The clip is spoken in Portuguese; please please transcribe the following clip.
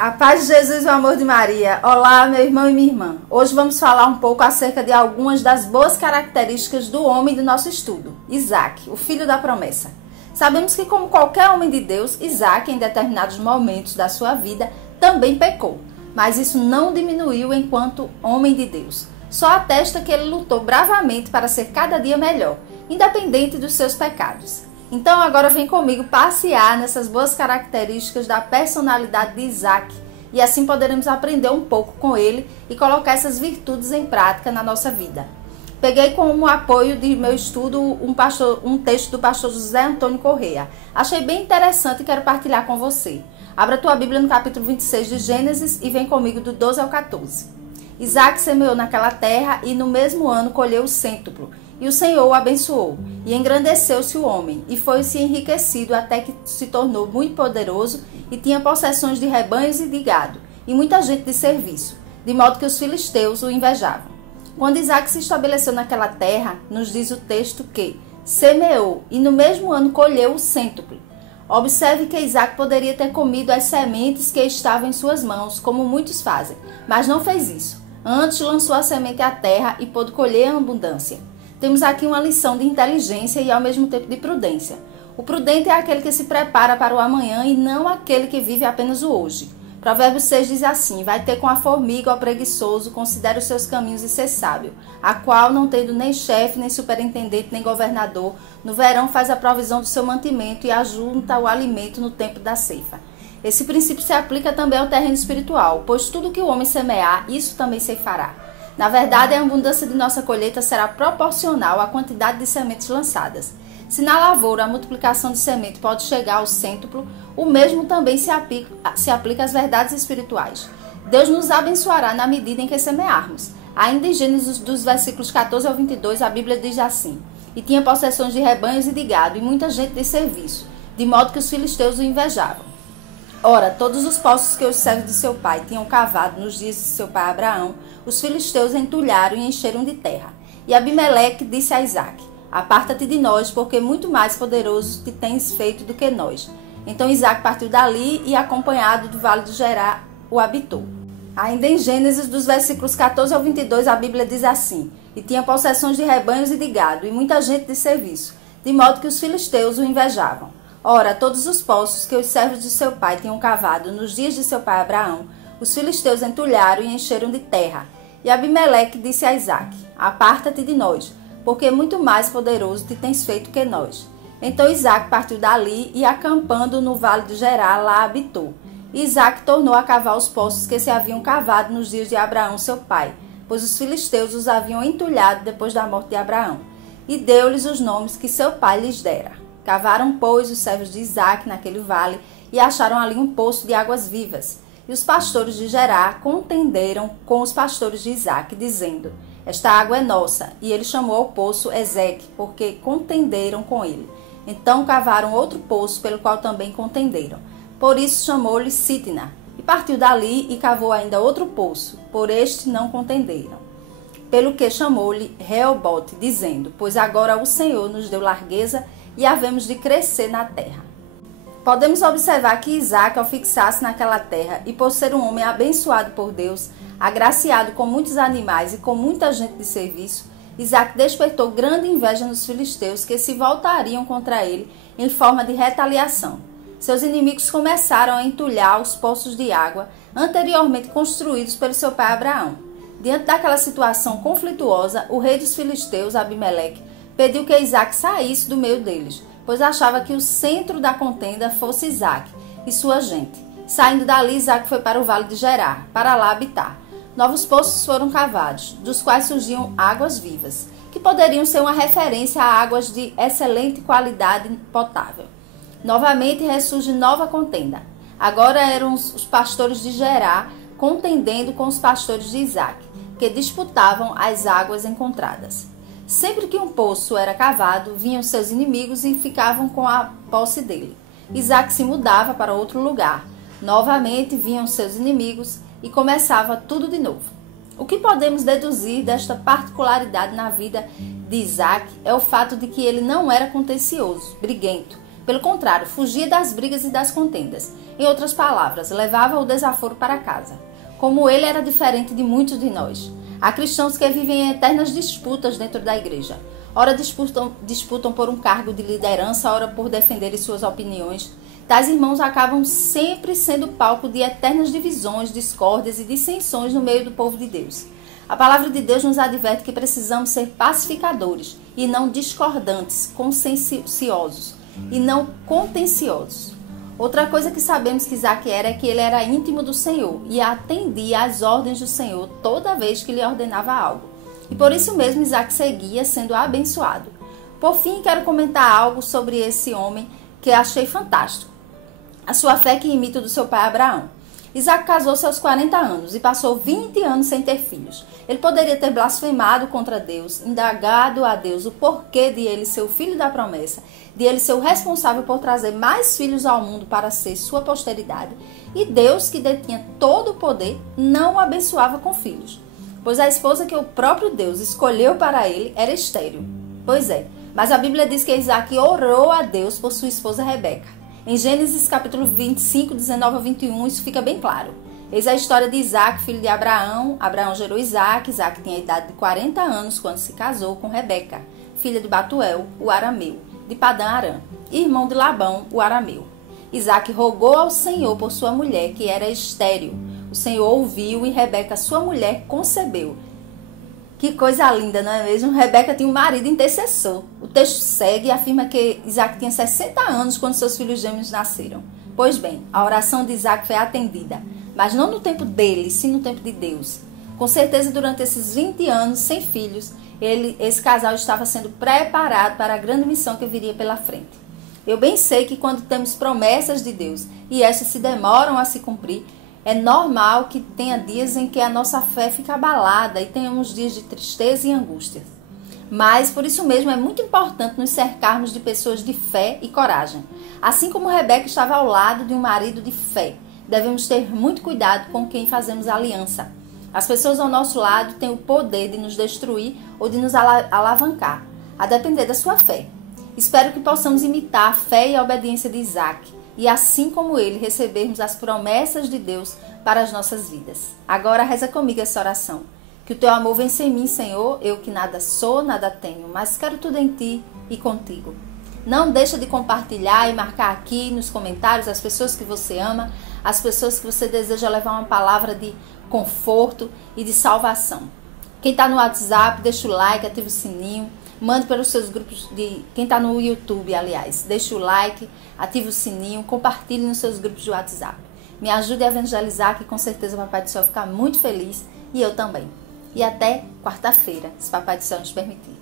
A paz de Jesus e o amor de Maria. Olá, meu irmão e minha irmã. Hoje vamos falar um pouco acerca de algumas das boas características do homem do nosso estudo, Isaac, o filho da promessa. Sabemos que, como qualquer homem de Deus, Isaac, em determinados momentos da sua vida, também pecou. Mas isso não diminuiu enquanto homem de Deus. Só atesta que ele lutou bravamente para ser cada dia melhor, independente dos seus pecados. Então agora vem comigo passear nessas boas características da personalidade de Isaac e assim poderemos aprender um pouco com ele e colocar essas virtudes em prática na nossa vida. Peguei como apoio de meu estudo um texto do pastor José Antônio Correia. Achei bem interessante e quero partilhar com você. Abra tua Bíblia no capítulo 26 de Gênesis e vem comigo do 12 ao 14. Isaac semeou naquela terra e no mesmo ano colheu o cêntuplo. E o Senhor o abençoou, e engrandeceu-se o homem, e foi-se enriquecido até que se tornou muito poderoso, e tinha possessões de rebanhos e de gado, e muita gente de serviço, de modo que os filisteus o invejavam. Quando Isaac se estabeleceu naquela terra, nos diz o texto que semeou, e no mesmo ano colheu o cêntuplo. Observe que Isaac poderia ter comido as sementes que estavam em suas mãos, como muitos fazem, mas não fez isso. Antes lançou a semente à terra e pôde colher em abundância. Temos aqui uma lição de inteligência e ao mesmo tempo de prudência. O prudente é aquele que se prepara para o amanhã e não aquele que vive apenas o hoje. Provérbios 6 diz assim: vai ter com a formiga, ó preguiçoso, considere os seus caminhos e ser sábio, a qual, não tendo nem chefe, nem superintendente, nem governador, no verão faz a provisão do seu mantimento e ajunta o alimento no tempo da ceifa. Esse princípio se aplica também ao terreno espiritual, pois tudo que o homem semear, isso também ceifará. Na verdade, a abundância de nossa colheita será proporcional à quantidade de sementes lançadas. Se na lavoura a multiplicação de semente pode chegar ao cêntuplo, o mesmo também se aplica às verdades espirituais. Deus nos abençoará na medida em que semearmos. Ainda em Gênesis dos versículos 14 ao 22, a Bíblia diz assim: e tinha possessões de rebanhos e de gado, e muita gente de serviço, de modo que os filisteus o invejavam. Ora, todos os poços que os servos de seu pai tinham cavado nos dias de seu pai Abraão, os filisteus entulharam e encheram de terra. E Abimeleque disse a Isaac: aparta-te de nós, porque muito mais poderoso te tens feito do que nós. Então Isaac partiu dali e, acompanhado do vale de Gerar, o habitou. Ainda em Gênesis, dos versículos 14 ao 22, a Bíblia diz assim: e tinha possessões de rebanhos e de gado, e muita gente de serviço, de modo que os filisteus o invejavam. Ora, todos os poços que os servos de seu pai tinham cavado nos dias de seu pai Abraão, os filisteus entulharam e encheram de terra. E Abimeleque disse a Isaac: aparta-te de nós, porque muito mais poderoso te tens feito que nós. Então Isaac partiu dali e, acampando no vale de Gerar, lá habitou. E Isaac tornou a cavar os poços que se haviam cavado nos dias de Abraão seu pai, pois os filisteus os haviam entulhado depois da morte de Abraão. E deu-lhes os nomes que seu pai lhes dera. Cavaram, pois, os servos de Isaac naquele vale e acharam ali um poço de águas vivas. E os pastores de Gerar contenderam com os pastores de Isaac, dizendo: esta água é nossa. E ele chamou ao poço Ezeque, porque contenderam com ele. Então cavaram outro poço, pelo qual também contenderam. Por isso chamou-lhe Sitna. E partiu dali e cavou ainda outro poço. Por este não contenderam. Pelo que chamou-lhe Reobote, dizendo: pois agora o Senhor nos deu largueza e havemos de crescer na terra. Podemos observar que Isaac, ao fixar-se naquela terra e por ser um homem abençoado por Deus, agraciado com muitos animais e com muita gente de serviço, Isaac despertou grande inveja nos filisteus, que se voltariam contra ele em forma de retaliação. Seus inimigos começaram a entulhar os poços de água anteriormente construídos pelo seu pai Abraão. Diante daquela situação conflituosa, o rei dos filisteus, Abimeleque, pediu que Isaac saísse do meio deles, pois achava que o centro da contenda fosse Isaac e sua gente. Saindo dali, Isaac foi para o vale de Gerar, para lá habitar. Novos poços foram cavados, dos quais surgiam águas vivas, que poderiam ser uma referência a águas de excelente qualidade potável. Novamente ressurge nova contenda. Agora eram os pastores de Gerar contendendo com os pastores de Isaac, que disputavam as águas encontradas. Sempre que um poço era cavado, vinham seus inimigos e ficavam com a posse dele. Isaac se mudava para outro lugar. Novamente vinham seus inimigos e começava tudo de novo. O que podemos deduzir desta particularidade na vida de Isaac é o fato de que ele não era contencioso, briguento. Pelo contrário, fugia das brigas e das contendas. Em outras palavras, levava o desaforo para casa. Como ele era diferente de muitos de nós. Há cristãos que vivem em eternas disputas dentro da igreja. Ora disputam por um cargo de liderança, ora por defenderem suas opiniões. Tais irmãos acabam sempre sendo palco de eternas divisões, discórdias e dissensões no meio do povo de Deus. A palavra de Deus nos adverte que precisamos ser pacificadores e não discordantes, conscienciosos e não contenciosos. Outra coisa que sabemos que Isaac era é que ele era íntimo do Senhor e atendia às ordens do Senhor toda vez que lhe ordenava algo. E por isso mesmo Isaac seguia sendo abençoado. Por fim, quero comentar algo sobre esse homem que achei fantástico. A sua fé que imita do seu pai Abraão. Isaac casou-se aos 40 anos e passou 20 anos sem ter filhos. Ele poderia ter blasfemado contra Deus, indagado a Deus o porquê de ele ser o filho da promessa, de ele ser o responsável por trazer mais filhos ao mundo para ser sua posteridade. E Deus, que detinha todo o poder, não o abençoava com filhos, pois a esposa que o próprio Deus escolheu para ele era estéril. Pois é, mas a Bíblia diz que Isaac orou a Deus por sua esposa Rebeca. Em Gênesis capítulo 25, 19 a 21, isso fica bem claro. Eis a história de Isaac, filho de Abraão. Abraão gerou Isaac. Isaac tinha a idade de 40 anos quando se casou com Rebeca, filha de Batuel, o arameu, de Padã Arã, irmão de Labão, o arameu. Isaac rogou ao Senhor por sua mulher, que era estéril. O Senhor ouviu e Rebeca, sua mulher, concebeu. Que coisa linda, não é mesmo? Rebeca tinha um marido intercessor. O texto segue e afirma que Isaac tinha 60 anos quando seus filhos gêmeos nasceram. Pois bem, a oração de Isaac foi atendida, mas não no tempo dele, sim no tempo de Deus. Com certeza, durante esses 20 anos sem filhos, esse casal estava sendo preparado para a grande missão que viria pela frente. Eu bem sei que quando temos promessas de Deus e estas se demoram a se cumprir, é normal que tenha dias em que a nossa fé fica abalada e tenhamos dias de tristeza e angústia. Mas, por isso mesmo, é muito importante nos cercarmos de pessoas de fé e coragem. Assim como Rebeca estava ao lado de um marido de fé, devemos ter muito cuidado com quem fazemos aliança. As pessoas ao nosso lado têm o poder de nos destruir ou de nos alavancar, a depender da sua fé. Espero que possamos imitar a fé e a obediência de Isaac, e assim como ele, recebermos as promessas de Deus para as nossas vidas. Agora reza comigo essa oração. Que o teu amor vença em mim, Senhor, eu que nada sou, nada tenho, mas quero tudo em ti e contigo. Não deixa de compartilhar e marcar aqui nos comentários as pessoas que você ama, as pessoas que você deseja levar uma palavra de conforto e de salvação. Quem está no WhatsApp, deixa o like, ativa o sininho. Mande para os seus grupos de... Quem está no YouTube, aliás, deixe o like, ative o sininho, compartilhe nos seus grupos de WhatsApp. Me ajude a evangelizar, que com certeza o Papai do Céu vai ficar muito feliz e eu também. E até quarta-feira, se Papai do Céu nos permitir.